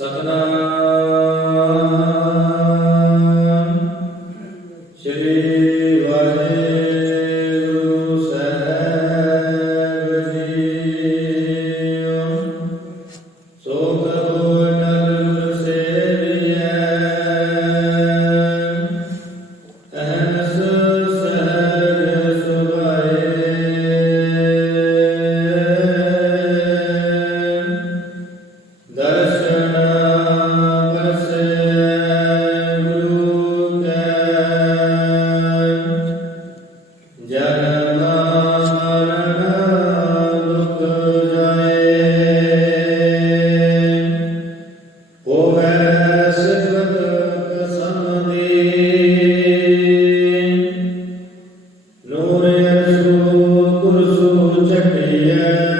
Satnam. Noor ਅਰਸੂ ਕੁਰਸੂ ਚਟਿਐ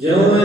Yo